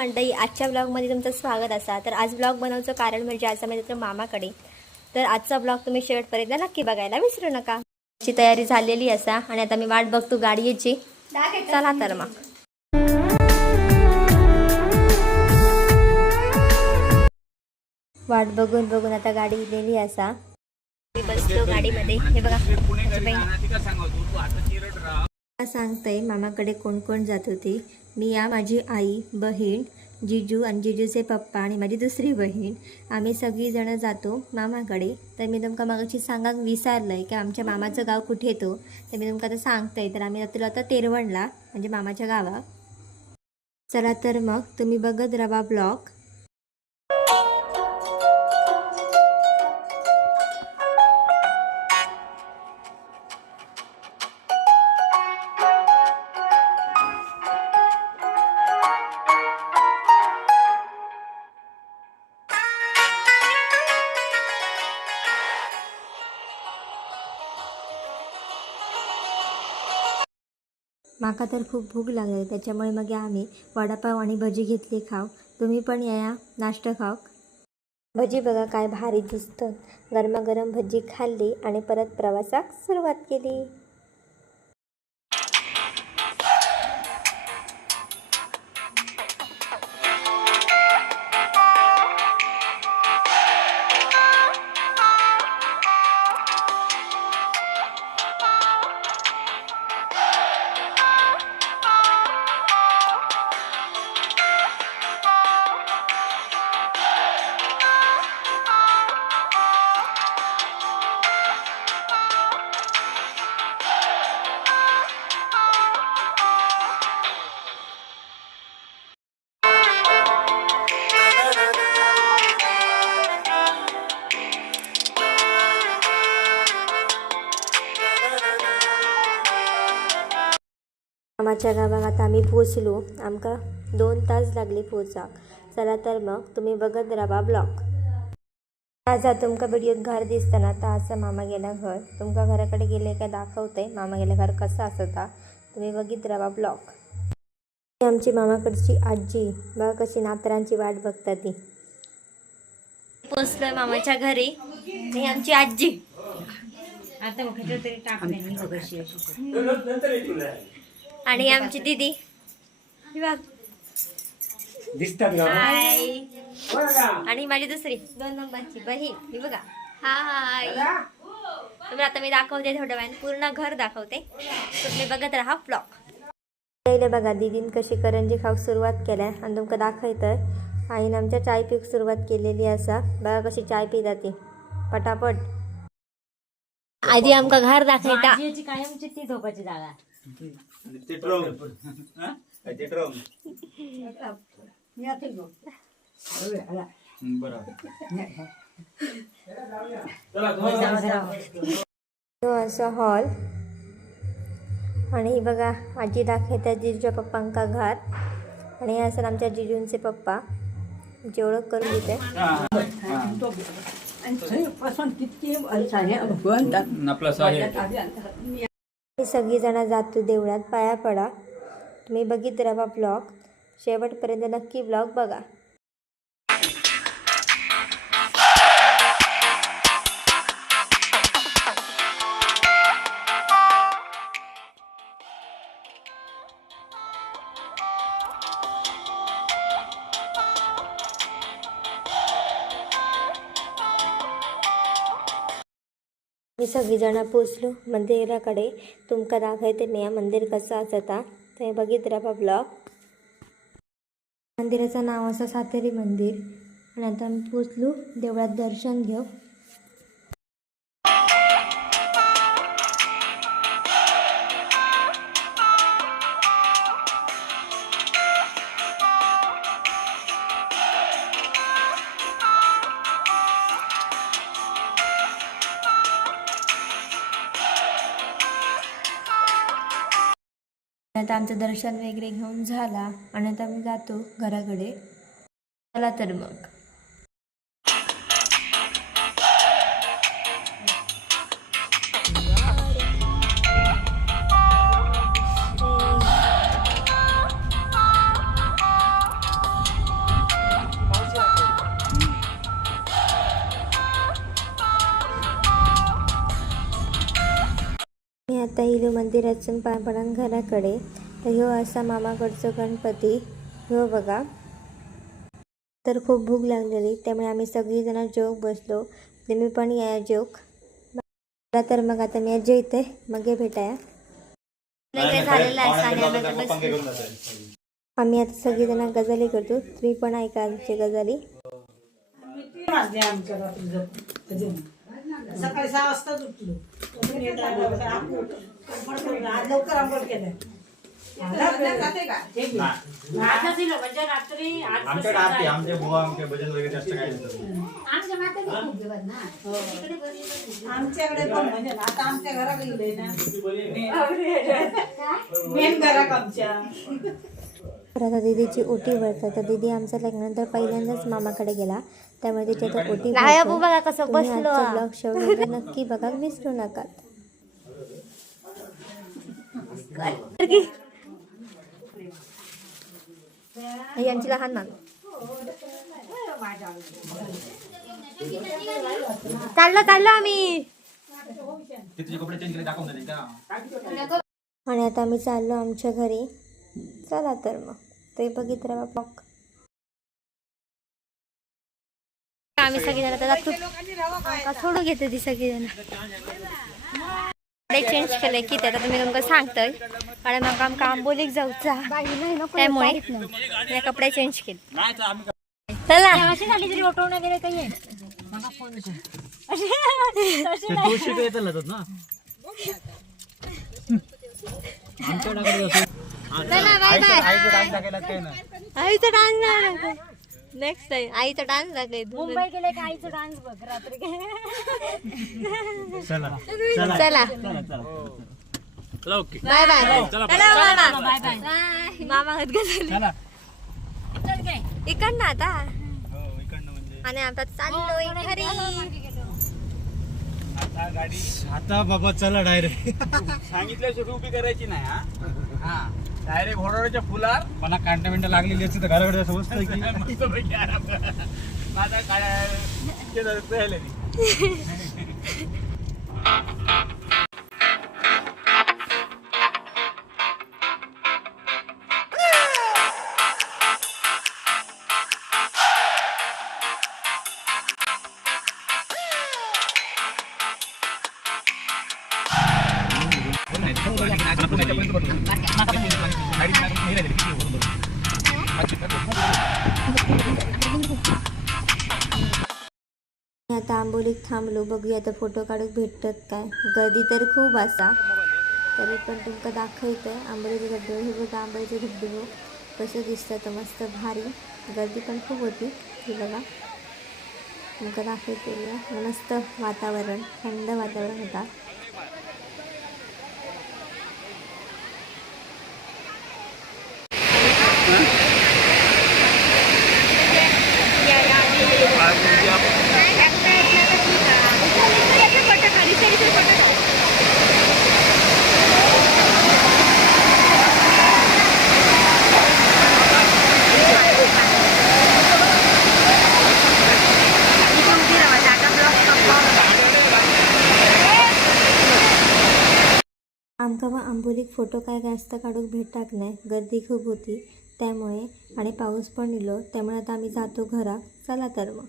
मंडळी आजच्या ब्लॉगमध्ये तुमचं स्वागत असा. तर आज ब्लॉग बनवचं कारण म्हणजे आज आम्ही तर मामाकडे. तर आजचा ब्लॉग तुम्ही शेवटपर्यंत नक्की बघायला विसरू नका. ची तयारी झालेली असा आणि आता मी वाट बघतो गाडीची चला तर मग. वाट बघून बघून आता गाडी इलेली असा. मी बसलो गाडीमध्ये. हे बघा सांगतंय मामाकडे कोण कोण जात होती. मी या माझी आई बहीण जिजू आणि जिजूचे पप्पा आणि माझी दुसरी बहीण. आम्ही सगळीजणं जातो मामाकडे. तर मी तुमका मागाशी सांगाक विसारलं आहे की आमच्या मामाचं गाव कुठे येतो तर मी तुमका आता सांगते तर आम्ही जातो आता तेरवणला म्हणजे मामाच्या गावात. चला तर मग तुम्ही बघत रवा ब्लॉग. माका तर खूप भूक लागली त्याच्यामुळे मग आम्ही वडापाव आणि भजी घेतली खाव तुम्ही पण या नाश्ता खाव भजी बघा काय भारी दिसतं गरमागरम भजी खाल्ली आणि परत प्रवासाक सुरुवात केली. मामाच्या गावात आता आम्ही पोचलो. आमका दोन तास लागले पोचाक. चला तर मग तुम्ही बघत राहा ब्लॉग. आज तुमका व्हिडिओत घर दिसताना आता असं मामा गेला घर. तुमका घराकडे गेले काय दाखवतंय. मामा गेल्या घर कसं असता. तुम्ही बघित राहा ब्लॉग. आमची मामाकडची आजी. बघा कशी नातरांची वाट बघता ती. पोचलोय मामाच्या घरी. आणि आमची आजी. आता आणि आमची दीदी. ही बघ. दिसतात हाय आणि माझी दुसरी. दोन नंबरची बहीण. ही बघा. हाय तुम्ही आता मी दाखवते थोड्या वेळाने. पूर्ण घर दाखवते. तुम्ही बघत राहा ब्लॉग पहिले बघा दीदीन कशी करंजी खाऊक सुरुवात केल्या. आणि तुमका दाखवतं आईनं आमच्या चाय पिऊक सुरुवात केलेली असा. बघा कशी चाय पिता ती. पटापट. आधी आमका घर दाखवता. आजीची कायमची ती झोपाची जागा. ते असा हॉल आणि ही बघा आजी दाखवतात जिजूच्या पप्पांका घर. आणि हे असं आमच्या जिजूंचे पप्पा. जी ओळख करून देते. आपला साहेब. सगळीजणं जातो देवळात. पाया पडा. तुम्ही बघित राहा ब्लॉग शेवटपर्यंत नक्की ब्लॉग बघा. सगळीजणं पोचलो. मंदिराकडे. तुमका दाखवते मी या मंदिर कसं असता. ते बघित राहा ब्लॉग मंदिराचं नाव असं सातेरी मंदिर. आणि आता आम्ही पोचलो. देवळात दर्शन घेऊ. आता आमचं दर्शन वगैरे घेऊन झाला आणि आता मी जातो घराकडे. चला तर मग. आम्ही आता इलो मंदिरातून पाय पडान घराकडे तर ह्यो असा मामाकडचं गणपती. ह्यो बघा. तर खूप भूक लागलेली त्यामुळे आम्ही सगळीजण जेवक बसलो. तुम्ही पण या जेवक. चला तर मग आता मी जेवते. मग हे भेटाया झालेलं आहे आणि आम्ही आता बसलो. आम्ही आता सगळीजण गजाली करतो. तुम्ही पण ऐका आमची गजाली. सकाळी सहा वाजताच उठलो. आज लवकर आंघोळ केलं दिलं म्हणजे रात्री आठ आमच्या राहते. आमचे बुवा आमचे भजन वगैरे जास्त काय आमच्याकडे पण म्हणजे आता आमच्या घरात गेले ना. मेन घरात आमच्या. तर आता दीदीची ओटी भरतात. तर दीदी आमच्या लग्नानंतर पहिल्यांदाच मामाकडे गेला. त्यामुळे तिच्या आता ओटी बघा कसं बसलो. ब्लॉग शेवट नक्की बघा विसरू नका. यांची लहान मान चाललो चाललो आम्ही. ते तुझे कपडे चेंज केले दाखवून देते का? आणि आता आम्ही चाललो आमच्या घरी. चला तर मग. ते बघित राहा ब्लॉग आम्ही सगळेजण आता त्याला का सोडून घेते ती सगळीजण? कपडे चेंज केलंय की ते आता तुम्ही तुमका सांगतय. कारण मग आमका आंबोलीक जाऊचा त्यामुळे मी कपडे चेंज केले. चला. अशी चला बाय बाय आईचं डान्स नाही नेक्स्ट टाइम आईचा डान्स दाखवायचं मुंबई गेले का आईचं डान्स बघ रात्री? चला. चला. चला ओके. बाय बाय चला मामा बाय बाय मामा हात चला. इकडनं आता. हो इकडनं म्हणजे. आणि आता चाललोय घरी. आता गाडी आता बाबा चला डायरेक्ट सांगितल्याशिवाय उभी करायची नाही हा? हा. डायरेक्ट घोडावरच्या फुलार मला कांटा बिंटा लागलेली असते तर घराकडे समजतं की. माझा काय आता आंबोलीत थांबलो बघूया आता फोटो काढूक भेटतात काय. गर्दी तर खूप असा. तरी पण तुमका दाखवतंय आंबोलीचे धबधबे हे बघा आंबोलीचे धबधबे हो. कसं दिसतं तर मस्त भारी. गर्दी पण खूप होती हे बघा. तुमका दाखवते मस्त वातावरण थंड वातावरण होता. आमकां व आंबोलीक फोटो काय जास्त काढूक भेटाक नाही गर्दी खूप होती त्यामुळे आणि पाऊस पण इलो त्यामुळे आता आम्ही जातो घरात चला तर मग.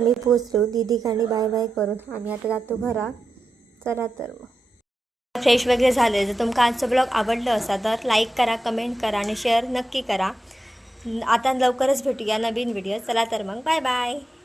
आम्ही पोचलो. आणि बाय बाय करून आम्ही आता जातो घरा चला तर मग. फ्रेश वगैरे झाले. जर तुमका आजचं ब्लॉग आवडलं असा तर लाईक करा कमेंट करा आणि शेअर नक्की करा. आता लवकरच भेटूया नवीन व्हिडिओ. चला तर मग. Bye bye.